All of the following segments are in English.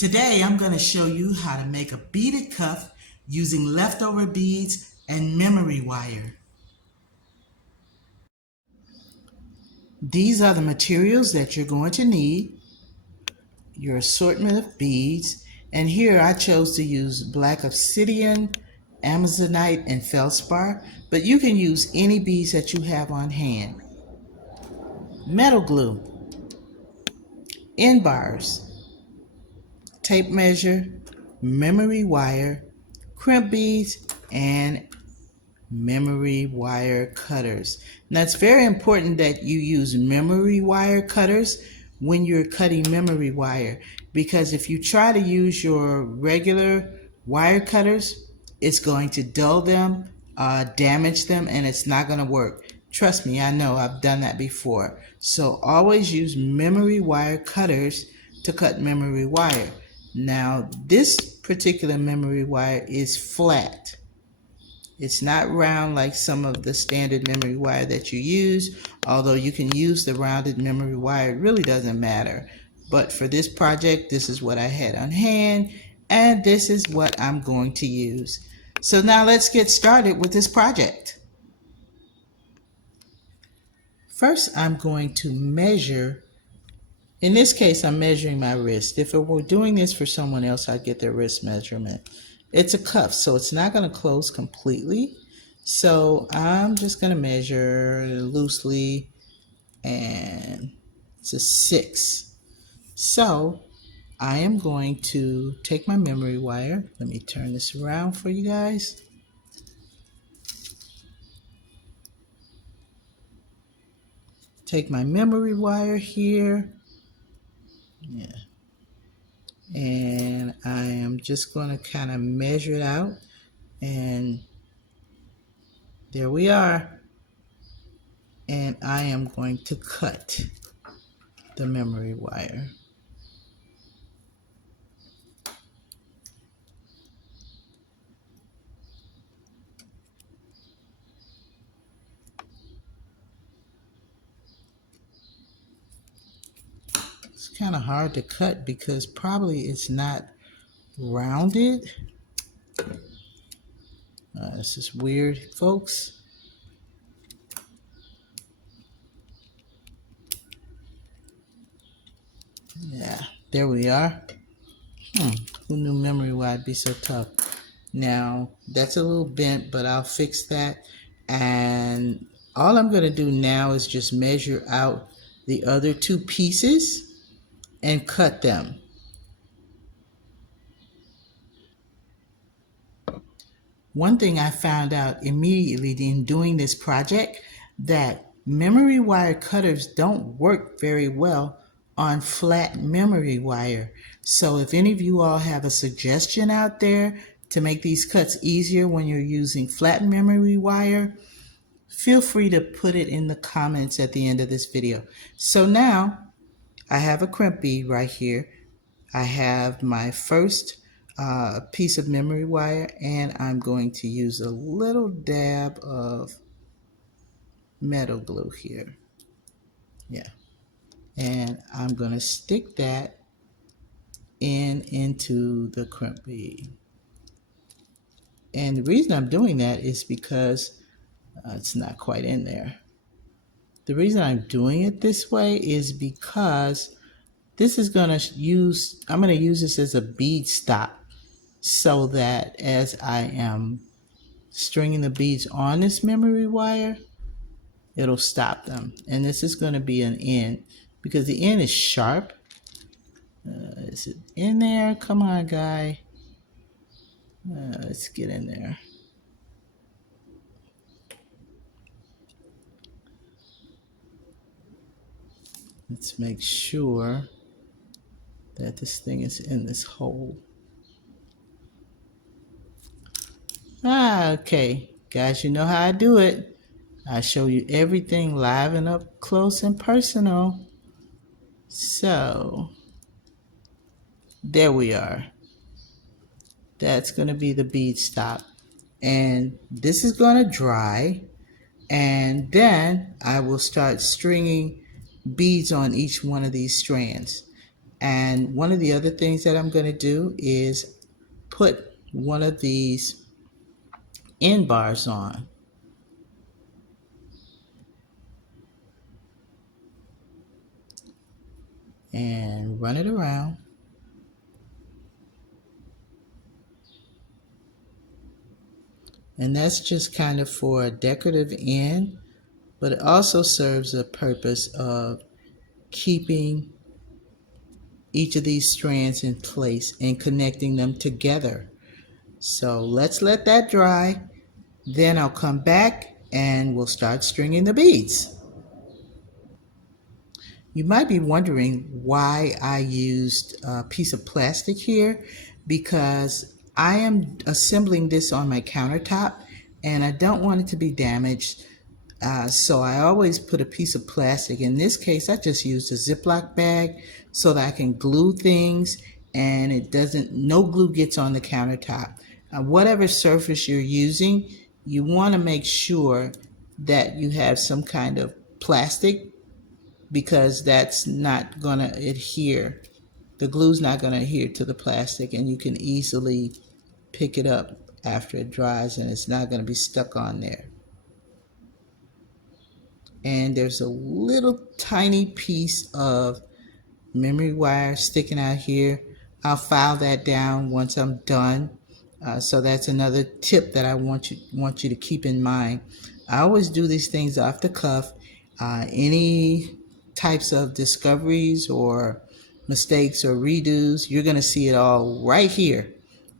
Today I'm going to show you how to make a beaded cuff using leftover beads and memory wire. These are the materials that you're going to need, your assortment of beads, and here I chose to use black obsidian, amazonite, and feldspar, but you can use any beads that you have on hand. Metal glue, end bars, tape measure, memory wire, crimp beads, and memory wire cutters. Now it's very important that you use memory wire cutters when you're cutting memory wire, because if you try to use your regular wire cutters, it's going to dull them, damage them, and it's not going to work. Trust me, I know, I've done that before. So always use memory wire cutters to cut memory wire. Now this particular memory wire is flat. It's not round like some of the standard memory wire that you use, although you can use the rounded memory wire. It really doesn't matter. But for this project, this is what I had on hand, and this is what I'm going to use. So now let's get started with this project. First, I'm going to measure. In this case, I'm measuring my wrist. If I were doing this for someone else, I'd get their wrist measurement. It's a cuff, so it's not going to close completely. So I'm just going to measure loosely, and it's a 6. So I am going to take my memory wire. Let me turn this around for you guys. Take my memory wire here. Yeah. And I am just going to kind of measure it out, and there we are. And I am going to cut the memory wire. It's kind of hard to cut because probably it's not rounded. This is weird, folks. Yeah, there we are. Who knew memory wire would be so tough? Now, that's a little bent, but I'll fix that. And all I'm going to do now is just measure out the other 2 pieces and cut them. One thing I found out immediately in doing this project, that memory wire cutters don't work very well on flat memory wire. So if any of you all have a suggestion out there to make these cuts easier when you're using flat memory wire, feel free to put it in the comments at the end of this video. So now I have a crimp bead right here. I have my first piece of memory wire, and I'm going to use a little dab of metal glue here. Yeah. And I'm going to stick that into the crimp bead. And the reason I'm doing that is because it's not quite in there. The reason I'm doing it this way is because this is going to use, I'm going to use this as a bead stop, so that as I am stringing the beads on this memory wire, it'll stop them. And this is going to be an end, because the end is sharp. Is it in there? Come on, guy. Let's get in there. Let's make sure that this thing is in this hole. Okay, guys, you know how I do it. I show you everything live and up close and personal. So there we are. That's going to be the bead stop, and this is going to dry, and then I will start stringing beads on each one of these strands. And one of the other things that I'm going to do is put one of these end bars on. And run it around. And that's just kind of for a decorative end, but it also serves a purpose of keeping each of these strands in place and connecting them together. So let's let that dry. Then I'll come back and we'll start stringing the beads. You might be wondering why I used a piece of plastic here, because I am assembling this on my countertop and I don't want it to be damaged. So I always put a piece of plastic. In this case, I just used a Ziploc bag so that I can glue things and no glue gets on the countertop. Whatever surface you're using, you want to make sure that you have some kind of plastic, because that's not going to adhere. The glue's not going to adhere to the plastic, and you can easily pick it up after it dries and it's not going to be stuck on there. And there's a little tiny piece of memory wire sticking out here. I'll file that down once I'm done. So that's another tip that I want you to keep in mind. I always do these things off the cuff. Any types of discoveries or mistakes or redos, you're going to see it all right here,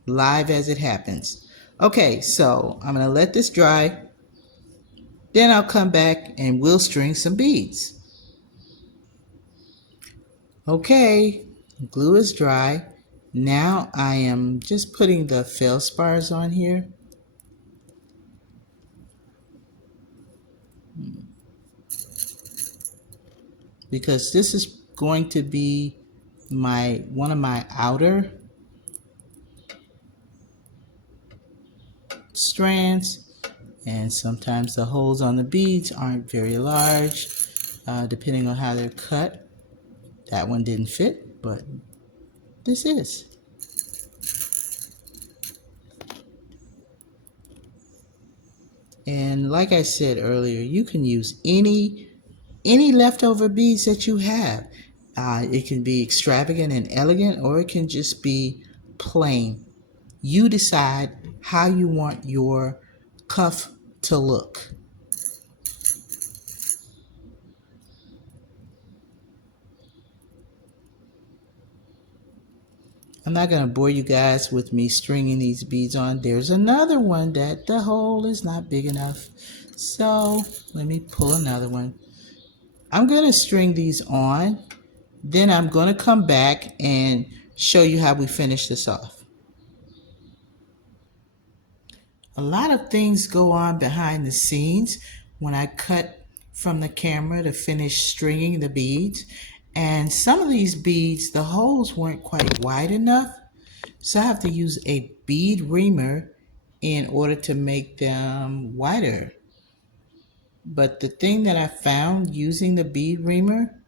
live as it happens. Okay, so I'm going to let this dry. Then I'll come back and we'll string some beads. Okay, glue is dry. Now I am just putting the feldspars on here. Because this is going to be one of my outer strands, and sometimes the holes on the beads aren't very large, depending on how they're cut. That one didn't fit, but this is. And like I said earlier, you can use any leftover beads that you have. It can be extravagant and elegant, or it can just be plain. You decide how you want your cuff to look. I'm not going to bore you guys with me stringing these beads on. There's another one that the hole is not big enough. So let me pull another one. I'm going to string these on. Then I'm going to come back and show you how we finish this off. A lot of things go on behind the scenes when I cut from the camera to finish stringing the beads. And some of these beads, the holes weren't quite wide enough. So I have to use a bead reamer in order to make them wider. But the thing that I found using the bead reamer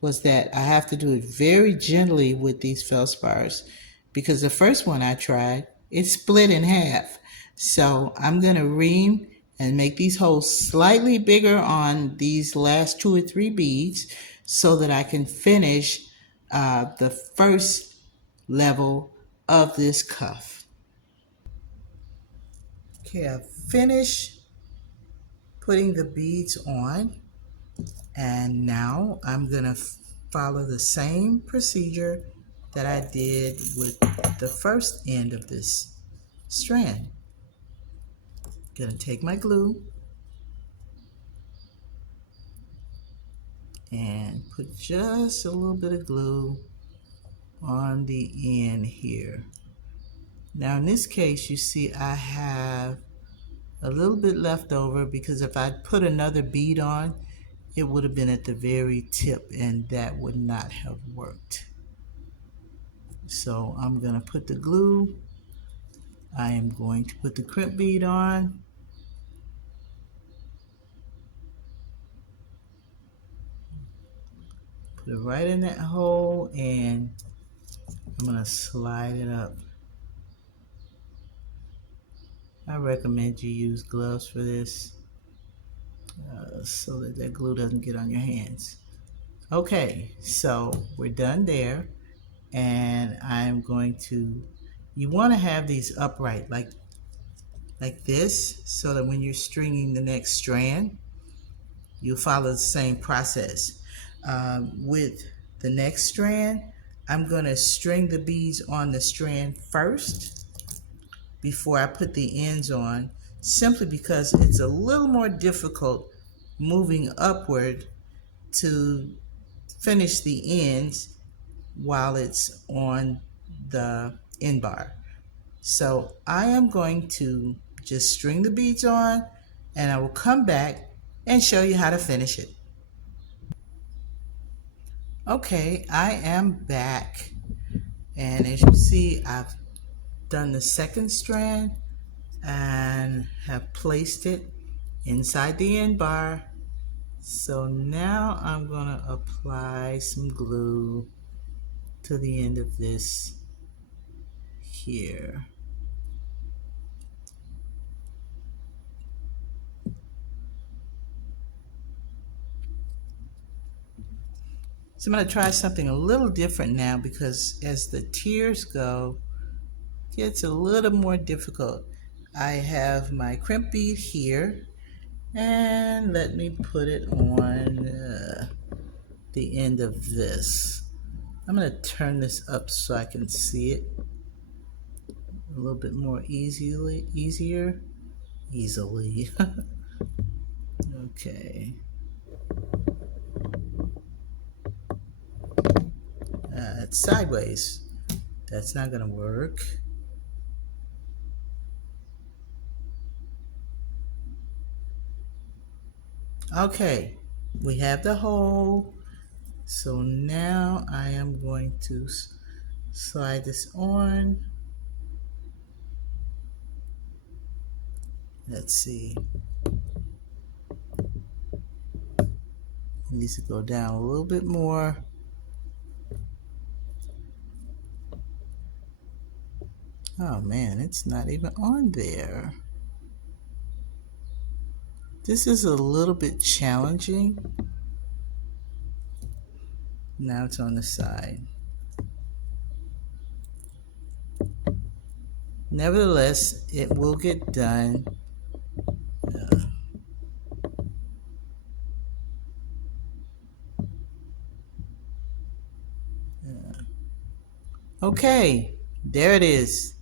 was that I have to do it very gently with these feldspars, because the first one I tried, it split in half. So I'm going to ream and make these holes slightly bigger on these last 2 or 3 beads so that I can finish the first level of this cuff. Okay, I've finished putting the beads on, and now I'm gonna follow the same procedure that I did with the first end of this strand. Gonna take my glue and put just a little bit of glue on the end here. Now in this case, you see I have a little bit left over, because if I'd put another bead on, it would have been at the very tip and that would not have worked. So I'm going to put the glue. I am going to put the crimp bead on. Put it right in that hole, and I'm gonna slide it up. I recommend you use gloves for this so that that glue doesn't get on your hands. Okay, so we're done there, and I'm going to, you want to have these upright like this, so that when you're stringing the next strand, you follow the same process. With the next strand, I'm going to string the beads on the strand first before I put the ends on, simply because it's a little more difficult moving upward to finish the ends while it's on the end bar. So I am going to just string the beads on, and I will come back and show you how to finish it. Okay, I am back, and as you see, I've done the second strand and have placed it inside the end bar. So now I'm going to apply some glue to the end of this here. So I'm going to try something a little different now, because as the tiers go, it gets a little more difficult. I have my crimp bead here, and let me put it on the end of this. I'm going to turn this up so I can see it a little bit more easily. Okay. It's sideways. That's not going to work. Okay, we have the hole. So now I am going to slide this on. Let's see. It needs to go down a little bit more. Oh man, it's not even on there. This is a little bit challenging. Now it's on the side. Nevertheless, it will get done. Okay, there it is.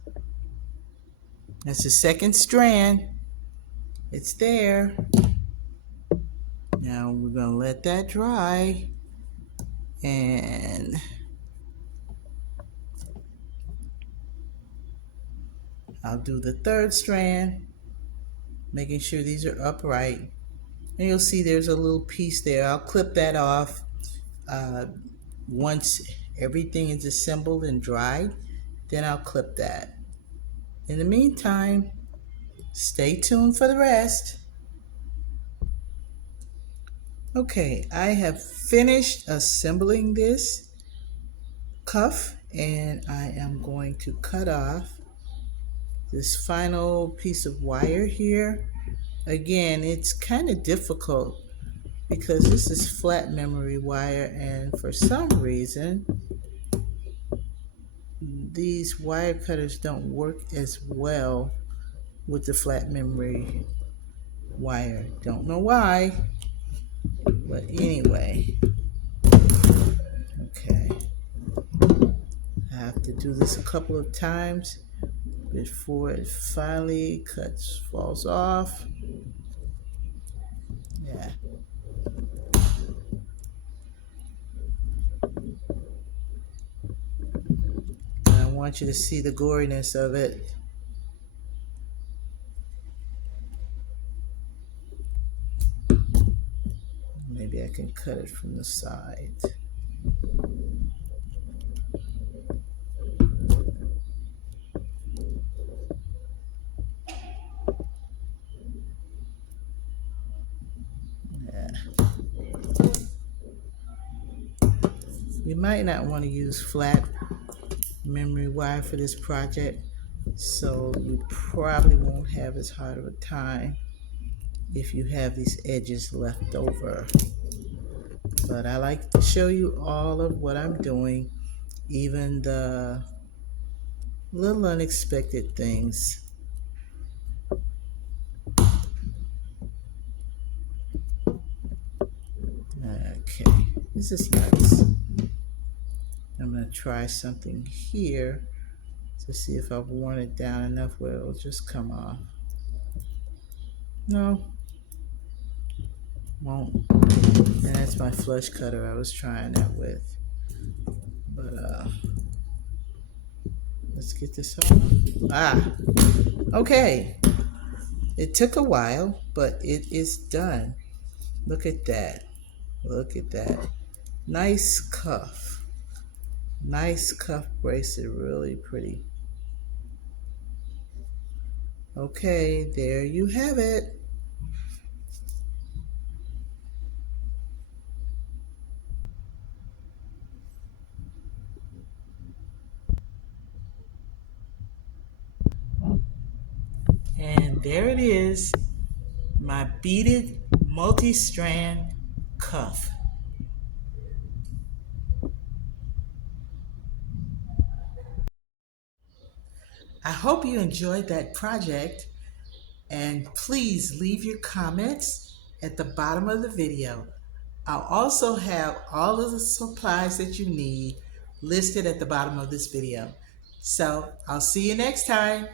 That's the second strand. It's there. Now we're going to let that dry, and I'll do the third strand, making sure these are upright. And you'll see there's a little piece there. I'll clip that off once everything is assembled and dried. Then I'll clip that. In the meantime, stay tuned for the rest. Okay, I have finished assembling this cuff, and I am going to cut off this final piece of wire here. Again, it's kind of difficult because this is flat memory wire, and for some reason these wire cutters don't work as well with the flat memory wire. Don't know why, but anyway. Okay, I have to do this a couple of times before it finally falls off. Yeah. And I want you to see the goriness of it. Maybe I can cut it from the side. You might not want to use flat memory wire for this project, so you probably won't have as hard of a time if you have these edges left over. But I like to show you all of what I'm doing, even the little unexpected things. Okay, this is nice. I'm going to try something here to see if I've worn it down enough where it'll just come off. No, won't. And that's my flush cutter I was trying that with. But let's get this off. Okay. It took a while, but it is done. Look at that. Look at that. Nice cuff. Nice cuff bracelet, really pretty. Okay, there you have it. And there it is, my beaded multi-strand cuff. I hope you enjoyed that project, and please leave your comments at the bottom of the video. I'll also have all of the supplies that you need listed at the bottom of this video. So I'll see you next time.